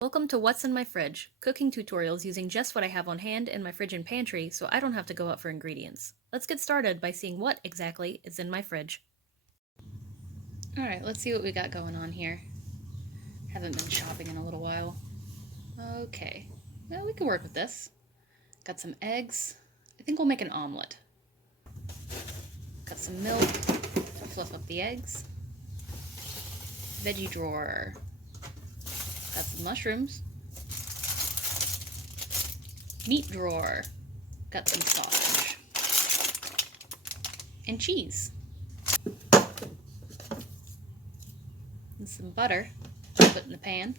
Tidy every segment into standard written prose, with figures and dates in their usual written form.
Welcome to What's in My Fridge, cooking tutorials using just what I have on hand in my fridge and pantry so I don't have to go out for ingredients. Let's get started by seeing what exactly is in my fridge. Alright, let's see what we got going on here. Haven't been shopping in a little while. Okay, well, we can work with this. Got some eggs. I think we'll make an omelet. Got some milk to fluff up the eggs. Veggie drawer. Got some mushrooms. Meat drawer. Got some sausage. And cheese. And some butter to put in the pan.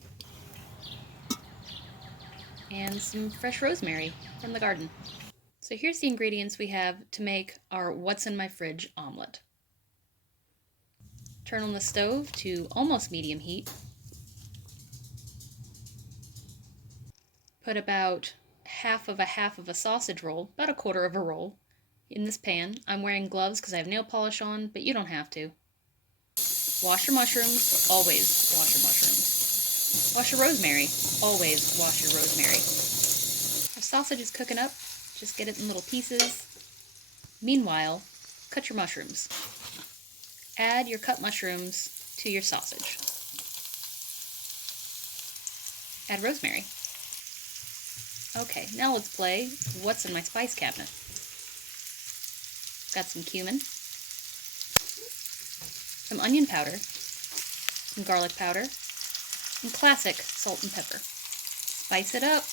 And some fresh rosemary from the garden. So here's the ingredients we have to make our What's in My Fridge omelet. Turn on the stove to almost medium heat. Put about half of a sausage roll, about a quarter of a roll, in this pan. I'm wearing gloves because I have nail polish on, but you don't have to. Wash your mushrooms, always wash your mushrooms. Wash your rosemary, always wash your rosemary. Our sausage is cooking up, just get it in little pieces. Meanwhile, cut your mushrooms. Add your cut mushrooms to your sausage. Add rosemary. Okay, now let's play What's in My Spice Cabinet. Got some cumin, some onion powder, some garlic powder, and classic salt and pepper. Spice it up.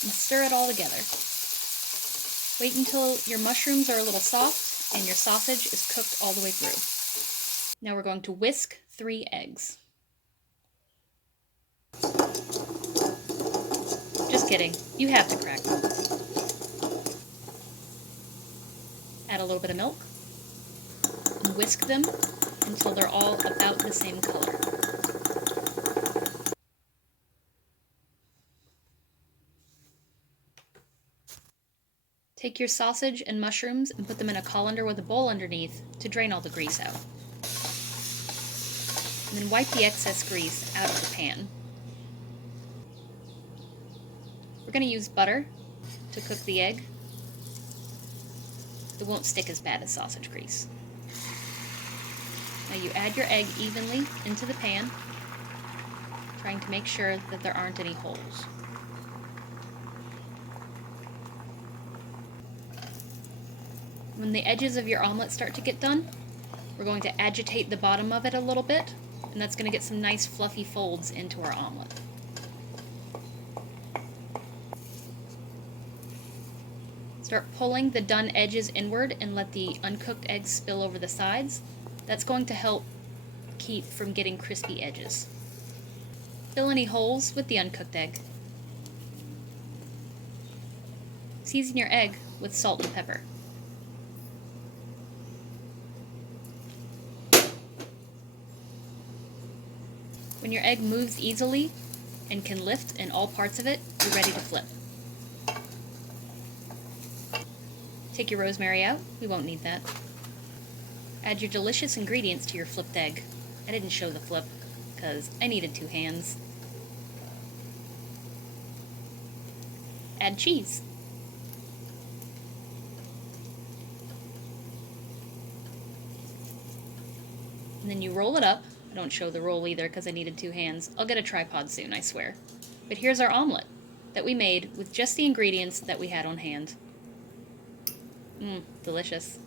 And stir it all together. Wait until your mushrooms are a little soft and your sausage is cooked all the way through. Now we're going to whisk 3 eggs. Just kidding, you have to crack them. Add a little bit of milk and whisk them until they're all about the same color. Take your sausage and mushrooms and put them in a colander with a bowl underneath to drain all the grease out. And then wipe the excess grease out of the pan. We're going to use butter to cook the egg. It won't stick as bad as sausage grease. Now you add your egg evenly into the pan, trying to make sure that there aren't any holes. When the edges of your omelet start to get done, we're going to agitate the bottom of it a little bit, and that's going to get some nice fluffy folds into our omelet. Start pulling the done edges inward and let the uncooked eggs spill over the sides. That's going to help keep from getting crispy edges. Fill any holes with the uncooked egg. Season your egg with salt and pepper. When your egg moves easily and can lift in all parts of it, you're ready to flip. Take your rosemary out, we won't need that. Add your delicious ingredients to your flipped egg. I didn't show the flip, because I needed 2 hands. Add cheese. And then you roll it up. I don't show the roll either because I needed 2 hands. I'll get a tripod soon, I swear. But here's our omelet that we made with just the ingredients that we had on hand. Delicious.